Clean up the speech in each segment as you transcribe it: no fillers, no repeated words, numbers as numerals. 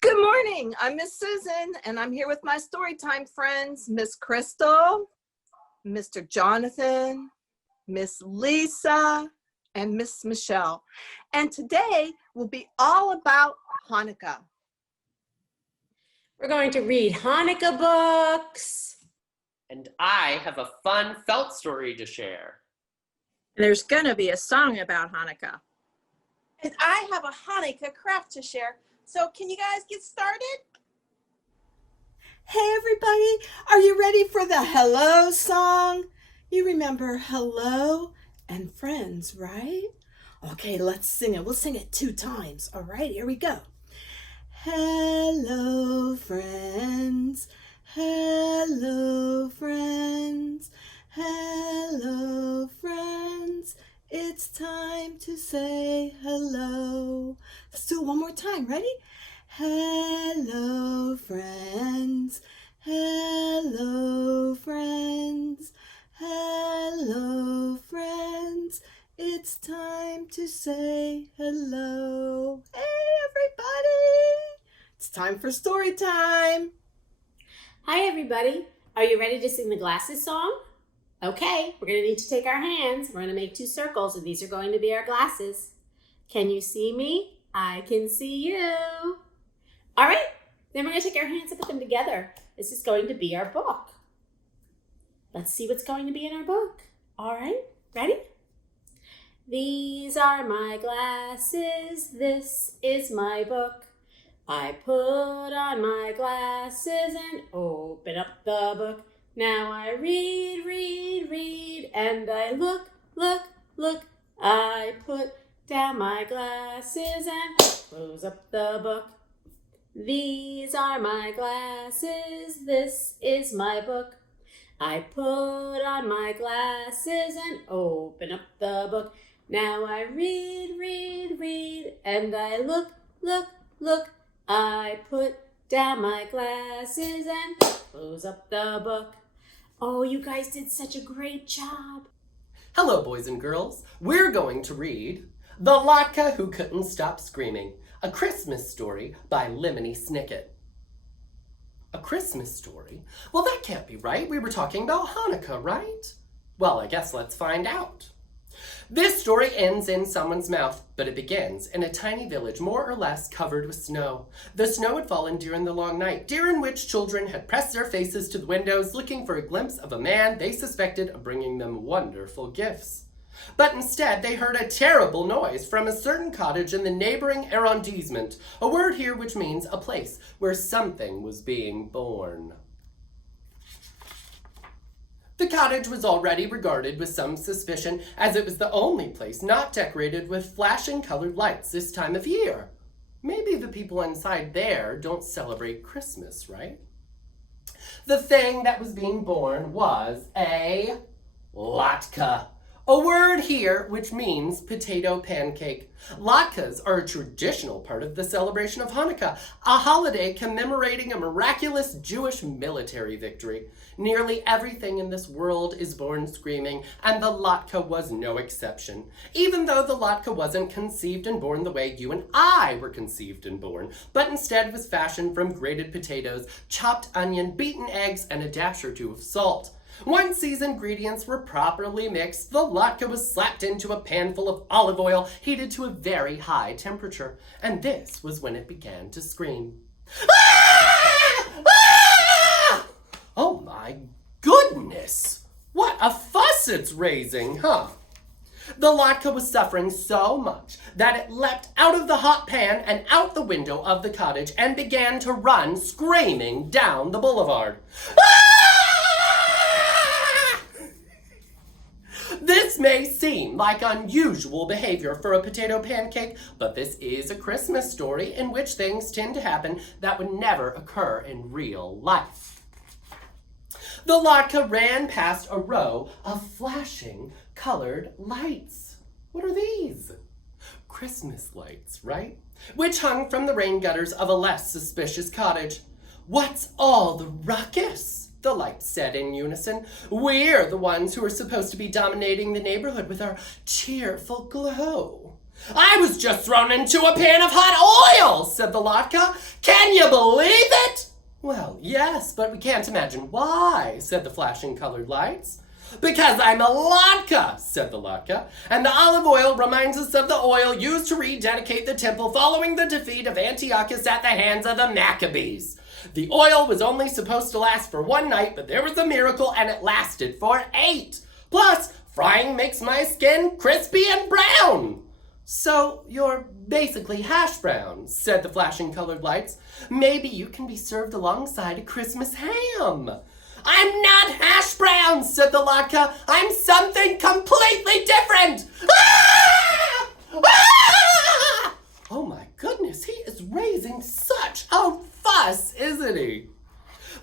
Good morning. I'm Miss Susan, and I'm here with my Storytime friends, Miss Crystal, Mr. Jonathan, Miss Lisa, and Miss Michelle. And today will be all about Hanukkah. We're going to read Hanukkah books. And I have a fun felt story to share. There's going to be a song about Hanukkah. And I have a Hanukkah craft to share. So can you guys get started? Hey everybody, are you ready for the hello song? You remember hello and friends, right? Okay, let's sing it. We'll sing it 2 times. All right, here we go. Hello friends, hello friends, hello friends. It's time to say hello. Let's do it one more time. Ready? Hello, friends. Hello, friends. Hello, friends. It's time to say hello. Hey, everybody. It's time for story time. Hi, everybody. Are you ready to sing the glasses song? Okay, we're going to need to take our hands. We're going to make 2 circles, and these are going to be our glasses. Can you see me? I can see you. All right, then we're going to take our hands and put them together. This is going to be our book. Let's see what's going to be in our book. All right, ready? These are my glasses. This is my book. I put on my glasses and open up the book. Now I read, read, read, and I look, look, look. I put down my glasses and close up the book. These are my glasses, this is my book. I put on my glasses and open up the book. Now I read, read, read, and I look, look, look. I put down my glasses and close up the book. Oh, you guys did such a great job. Hello, boys and girls. We're going to read The Latka Who Couldn't Stop Screaming, a Christmas story by Lemony Snicket. A Christmas story? Well, that can't be right. We were talking about Hanukkah, right? Well, I guess let's find out. This story ends in someone's mouth, but it begins in a tiny village more or less covered with snow. The snow had fallen during the long night, during which children had pressed their faces to the windows looking for a glimpse of a man they suspected of bringing them wonderful gifts. But instead, they heard a terrible noise from a certain cottage in the neighboring arrondissement, a word here which means a place where something was being born. The cottage was already regarded with some suspicion, as it was the only place not decorated with flashing colored lights this time of year. Maybe the people inside there don't celebrate Christmas, right? The thing that was being born was a latke, a word here which means potato pancake. Latkes are a traditional part of the celebration of Hanukkah, a holiday commemorating a miraculous Jewish military victory. Nearly everything in this world is born screaming, and the latke was no exception. Even though the latke wasn't conceived and born the way you and I were conceived and born, but instead was fashioned from grated potatoes, chopped onion, beaten eggs, and a dash or 2 of salt. Once these ingredients were properly mixed, the latke was slapped into a pan full of olive oil heated to a very high temperature, and this was when it began to scream. Ah! Ah! Oh my goodness! What a fuss it's raising, huh? The latke was suffering so much that it leapt out of the hot pan and out the window of the cottage and began to run screaming down the boulevard. Ah! This may seem like unusual behavior for a potato pancake, but this is a Christmas story in which things tend to happen that would never occur in real life. The latke ran past a row of flashing colored lights. What are these? Christmas lights, right? Which hung from the rain gutters of a less suspicious cottage. What's all the ruckus? The lights said in unison. We're the ones who are supposed to be dominating the neighborhood with our cheerful glow. I was just thrown into a pan of hot oil, said the Latka. Can you believe it? Well, yes, but we can't imagine why, said the flashing colored lights. Because I'm a latke, said the Latka, and the olive oil reminds us of the oil used to rededicate the temple following the defeat of Antiochus at the hands of the Maccabees. The oil was only supposed to last for 1 night, but there was a miracle and it lasted for 8. Plus, frying makes my skin crispy and brown. So you're basically hash brown, said the flashing colored lights. Maybe you can be served alongside a Christmas ham. I'm not hash brown, said the Latka. I'm something completely different. Ah! Ah! Oh my goodness, he is raising such a fuss, isn't he?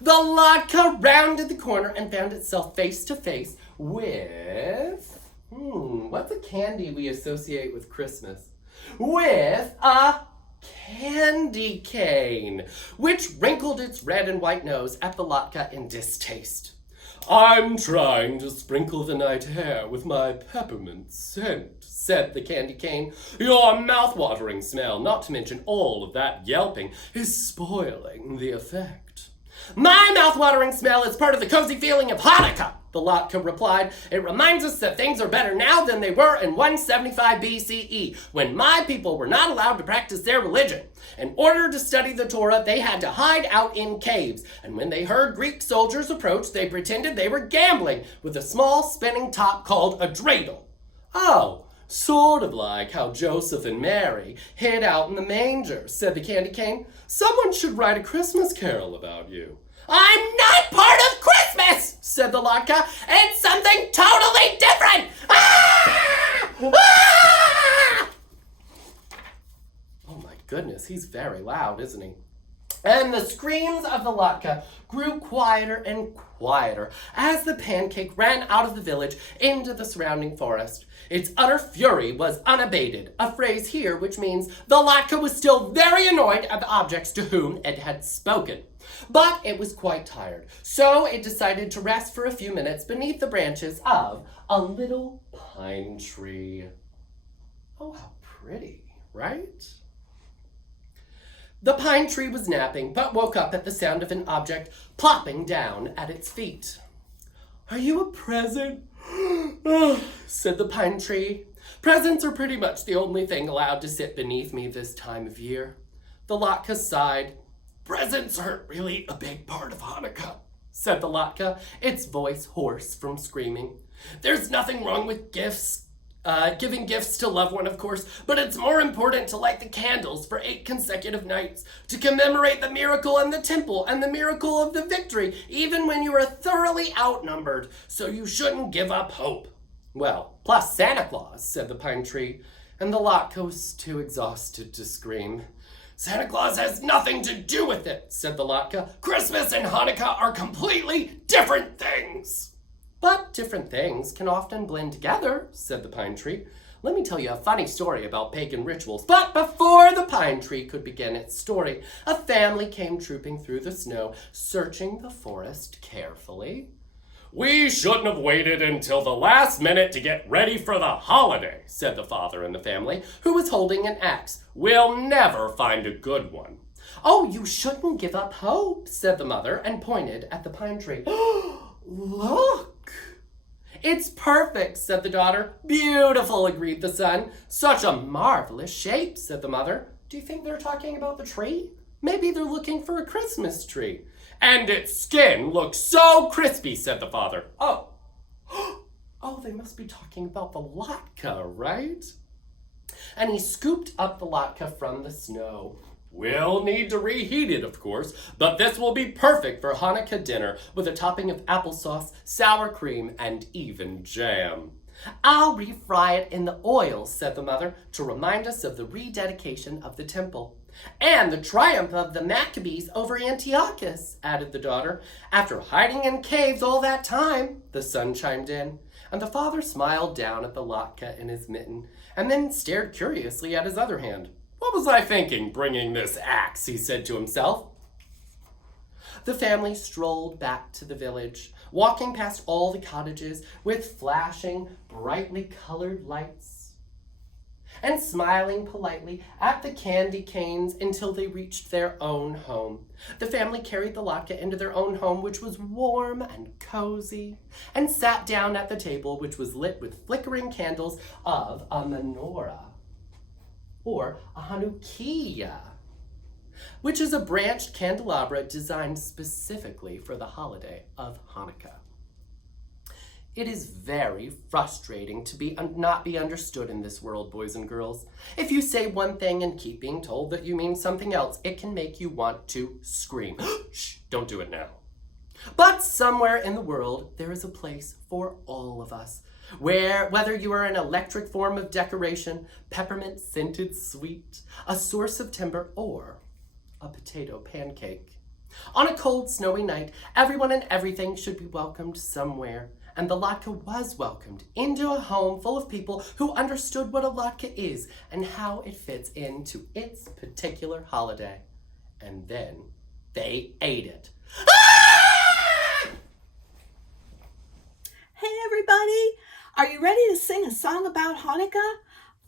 The Latka rounded the corner and found itself face to face with, what's a candy we associate with Christmas? With a candy cane, which wrinkled its red and white nose at the Latka in distaste. I'm trying to sprinkle the night air with my peppermint scent, said the candy cane. Your mouth-watering smell, not to mention all of that yelping, is spoiling the effect. My mouth-watering smell is part of the cozy feeling of Hanukkah, the Latka replied. It reminds us that things are better now than they were in 175 BCE, when my people were not allowed to practice their religion. In order to study the Torah, they had to hide out in caves, and when they heard Greek soldiers approach, they pretended they were gambling with a small spinning top called a dreidel. Oh, sort of like how Joseph and Mary hid out in the manger, said the candy cane. Someone should write a Christmas carol about you. I'm not part of Christmas, said the Latka. It's something totally different. Ah! Ah! Oh my goodness, he's very loud, isn't he? And the screams of the Latka grew quieter and quieter as the pancake ran out of the village into the surrounding forest. Its utter fury was unabated, a phrase here which means the Latka was still very annoyed at the objects to whom it had spoken. But it was quite tired, so it decided to rest for a few minutes beneath the branches of a little pine tree. Oh, how pretty, right? The pine tree was napping, but woke up at the sound of an object plopping down at its feet. Are you a present? Said the pine tree. Presents are pretty much the only thing allowed to sit beneath me this time of year. The Latka sighed. Presents aren't really a big part of Hanukkah, said the Latka, its voice hoarse from screaming. There's nothing wrong with gifts, giving gifts to loved one, of course, but it's more important to light the candles for 8 consecutive nights, to commemorate the miracle in the temple and the miracle of the victory, even when you are thoroughly outnumbered, so you shouldn't give up hope. Well, plus Santa Claus, said the pine tree, and the Latka was too exhausted to scream. Santa Claus has nothing to do with it, said the Latka. Christmas and Hanukkah are completely different things. But different things can often blend together, said the pine tree. Let me tell you a funny story about pagan rituals. But before the pine tree could begin its story, a family came trooping through the snow, searching the forest carefully. We shouldn't have waited until the last minute to get ready for the holiday, said the father in the family, who was holding an axe. We'll never find a good one. Oh, you shouldn't give up hope, said the mother, and pointed at the pine tree. Look! It's perfect, said the daughter. Beautiful, agreed the son. Such a marvelous shape, said the mother. Do you think they're talking about the tree? Maybe they're looking for a Christmas tree. And its skin looks so crispy, said the father. Oh, they must be talking about the latke, right? And he scooped up the latke from the snow. We'll need to reheat it, of course, but this will be perfect for Hanukkah dinner with a topping of applesauce, sour cream, and even jam. I'll refry it in the oil, said the mother, to remind us of the rededication of the temple. And the triumph of the Maccabees over Antiochus, added the daughter. After hiding in caves all that time, the son chimed in, and the father smiled down at the latke in his mitten, and then stared curiously at his other hand. What was I thinking, bringing this axe, he said to himself. The family strolled back to the village, walking past all the cottages with flashing, brightly colored lights. and smiling politely at the candy canes until they reached their own home. The family carried the latke into their own home, which was warm and cozy, and sat down at the table, which was lit with flickering candles of a menorah, or a Hanukkah, which is a branched candelabra designed specifically for the holiday of Hanukkah. It is very frustrating to not be understood in this world, boys and girls. If you say one thing and keep being told that you mean something else, it can make you want to scream. Shh, don't do it now. But somewhere in the world, there is a place for all of us, where whether you are an electric form of decoration, peppermint scented sweet, a source of timber, or a potato pancake. On a cold, snowy night, everyone and everything should be welcomed somewhere. And the latke was welcomed into a home full of people who understood what a latke is and how it fits into its particular holiday. And then they ate it. Hey everybody, are you ready to sing a song about Hanukkah?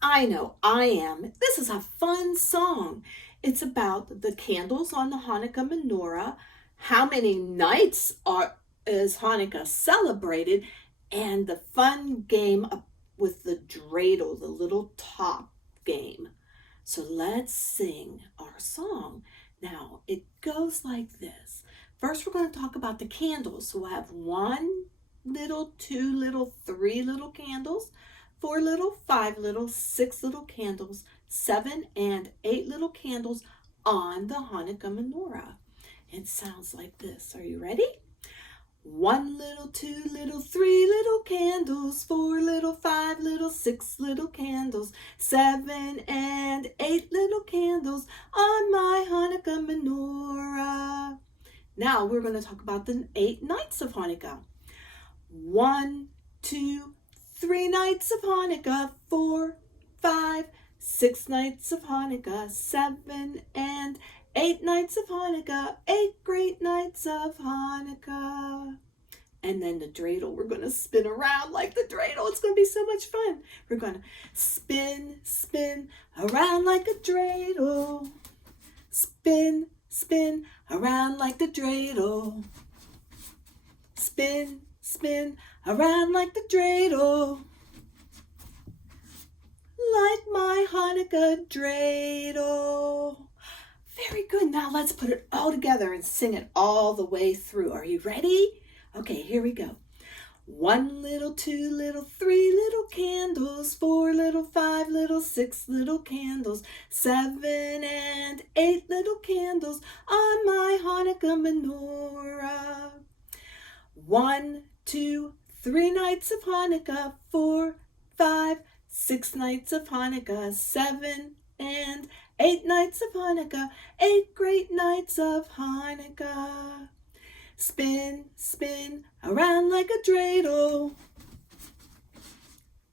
I know I am. This is a fun song. It's about the candles on the Hanukkah menorah, how many nights is Hanukkah celebrated, and the fun game with the dreidel, the little top game. So let's sing our song. Now it goes like this. First we're going to talk about the candles. So we'll have 1 little, 2 little, 3 little candles, 4 little, 5 little, 6 little candles, 7 and 8 little candles on the Hanukkah menorah. It sounds like this. Are you ready? 1 little, 2 little, 3 little candles, 4 little, 5 little, 6 little candles, 7 and 8 little candles on my Hanukkah menorah. Now we're going to talk about the 8 nights of Hanukkah. 1, 2, 3 nights of Hanukkah, 4, 5, 6 nights of Hanukkah, 7 and 8 nights of Hanukkah, 8 great nights of Hanukkah. And then the dreidel, we're going to spin around like the dreidel. It's going to be so much fun. We're going to spin, spin around like a dreidel. Spin, spin around like the dreidel. Spin, spin around like the dreidel. Like my Hanukkah dreidel. Very good. Now let's put it all together and sing it all the way through. Are you ready? Okay, here we go. 1 little, 2 little, 3 little candles, 4 little, 5 little, 6 little candles, 7 and 8 little candles on my Hanukkah menorah. 1, 2, 3 nights of Hanukkah, 4, 5, 6 nights of Hanukkah, 7 and 8 nights of Hanukkah, 8 great nights of Hanukkah. Spin, spin around like a dreidel.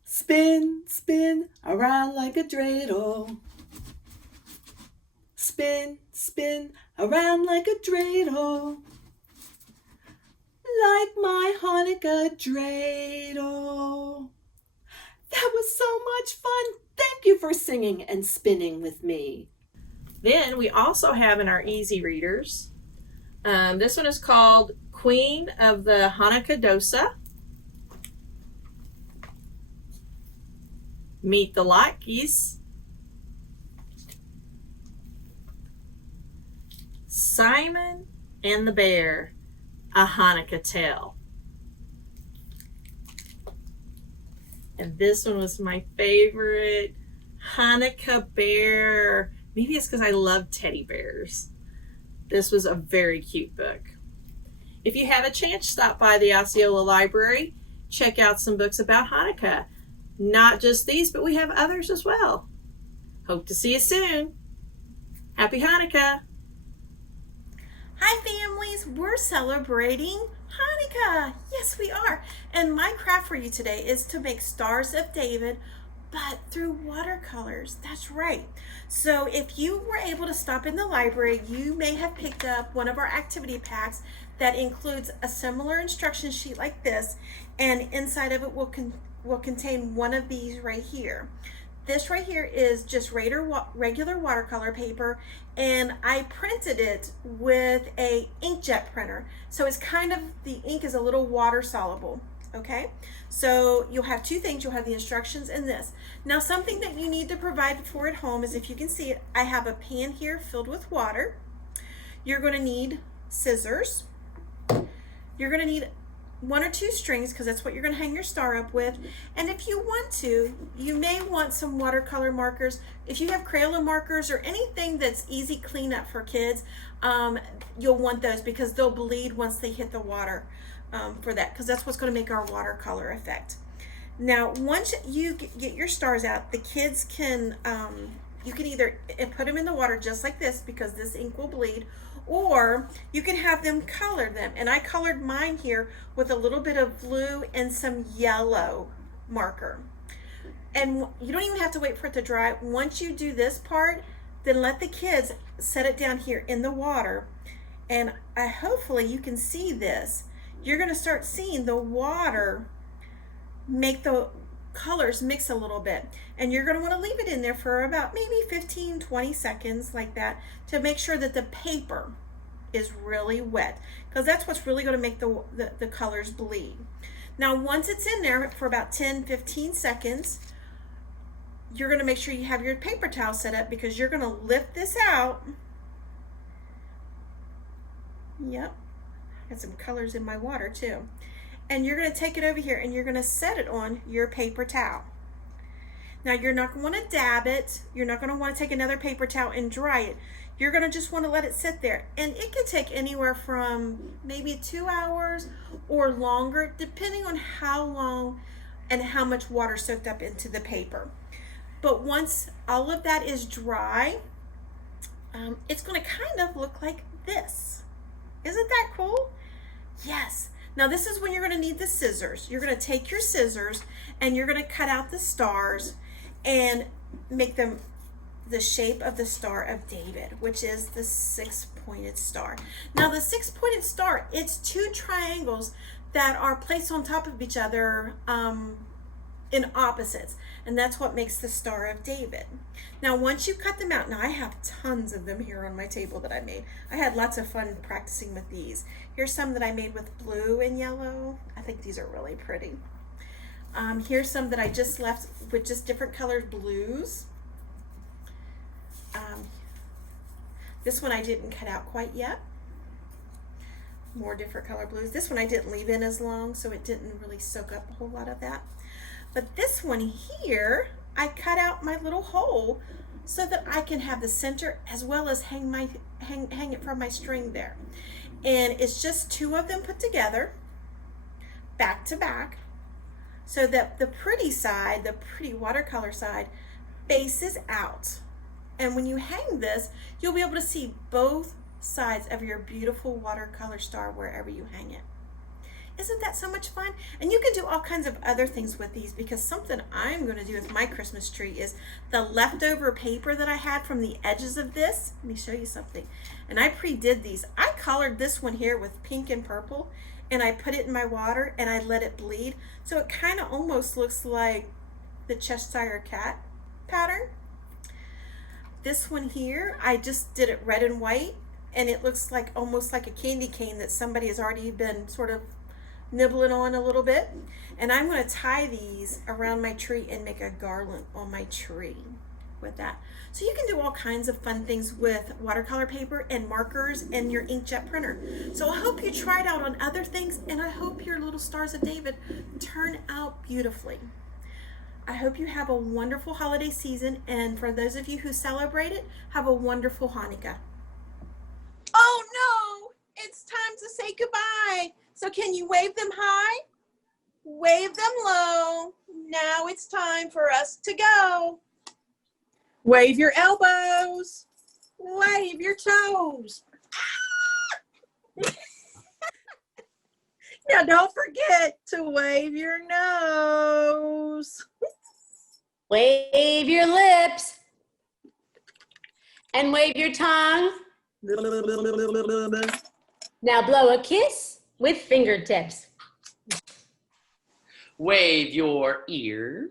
Spin, spin around like a dreidel. Spin, spin around like a dreidel. Like my Hanukkah dreidel. That was so much fun. Thank you for singing and spinning with me. Then we also have in our easy readers, this one is called Queen of the Hanukkah Dosa. Meet the Latkes. Simon and the Bear, a Hanukkah Tale. And this one was my favorite, Hanukkah Bear. Maybe it's because I love teddy bears. This was a very cute book. If you have a chance, stop by the Osceola Library. Check out some books about Hanukkah. Not just these, but we have others as well. Hope to see you soon. Happy Hanukkah. Hi families, we're celebrating Hanukkah. Yes, we are. And my craft for you today is to make Stars of David, but through watercolors. That's right. So if you were able to stop in the library, you may have picked up one of our activity packs that includes a similar instruction sheet like this, and inside of it will contain one of these right here. this right here is just regular watercolor paper, and I printed it with a inkjet printer. So it's kind of, the ink is a little water soluble. Okay, so you'll have two things. You'll have the instructions and this. Now, something that you need to provide for at home is, if you can see it, I have a pan here filled with water. You're going to need scissors. You're going to need 1 or 2 strings, because that's what you're going to hang your star up with. And if you want to, you may want some watercolor markers. If you have Crayola markers or anything that's easy cleanup for kids, you'll want those, because they'll bleed once they hit the water, for that, because that's what's going to make our watercolor effect. Now, once you get your stars out, the kids can, you can either put them in the water just like this, because this ink will bleed, or you can have them color them. And I colored mine here with a little bit of blue and some yellow marker. And you don't even have to wait for it to dry. Once you do this part, then let the kids set it down here in the water. And hopefully you can see this. You're going to start seeing the water make the colors mix a little bit, and you're going to want to leave it in there for about maybe 15-20 seconds like that, to make sure that the paper is really wet, because that's what's really going to make the colors bleed. Now, once it's in there for about 10-15 seconds, you're going to make sure you have your paper towel set up, because you're going to lift this out. Yep, got some colors in my water too. And you're going to take it over here and you're going to set it on your paper towel. Now, you're not going to want to dab it. You're not going to want to take another paper towel and dry it. You're going to just want to let it sit there. And it can take anywhere from maybe 2 hours or longer, depending on how long and how much water soaked up into the paper. But once all of that is dry, it's going to kind of look like this. Isn't that cool? Yes. Now, this is when you're going to need the scissors. You're going to take your scissors and you're going to cut out the stars and make them the shape of the Star of David, which is the 6-pointed star. Now, the 6-pointed star, it's 2 triangles that are placed on top of each other in opposites, and that's what makes the Star of David. Now, once you cut them out, now I have tons of them here on my table that I made. I had lots of fun practicing with these. Here's some that I made with blue and yellow. I think these are really pretty. Here's some that I just left with just different colored blues. This one I didn't cut out quite yet. More different color blues. This one I didn't leave in as long, so it didn't really soak up a whole lot of that. But this one here, I cut out my little hole so that I can have the center as well as hang it from my string there. And it's just 2 of them put together, back to back, so that the pretty side, the pretty watercolor side, faces out. And when you hang this, you'll be able to see both sides of your beautiful watercolor star wherever you hang it. Isn't that so much fun? And you can do all kinds of other things with these, because something I'm going to do with my Christmas tree is the leftover paper that I had from the edges of this. Let me show you something. And I pre-did these. I colored this one here with pink and purple, and I put it in my water and I let it bleed. So it kind of almost looks like the Cheshire Cat pattern. This one here, I just did it red and white, and it looks like almost like a candy cane that somebody has already been sort of nibbling on a little bit. And I'm going to tie these around my tree and make a garland on my tree with that. So you can do all kinds of fun things with watercolor paper and markers and your inkjet printer. So I hope you try it out on other things, and I hope your little Stars of David turn out beautifully. I hope you have a wonderful holiday season, and for those of you who celebrate it, have a wonderful Hanukkah. Oh no, it's time to say goodbye. So can you wave them high? Wave them low. Now it's time for us to go. Wave your elbows. Wave your toes. Now don't forget to wave your nose. Wave your lips. And wave your tongue. Now blow a kiss with fingertips. Wave your ears.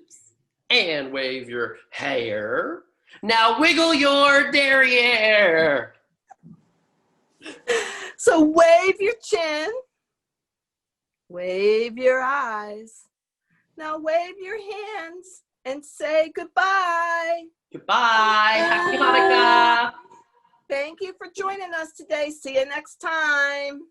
and wave your hair. Now wiggle your derriere. So wave your chin, wave your eyes. Now wave your hands and say goodbye. Goodbye. Happy Hanukkah. Thank you for joining us today. See you next time.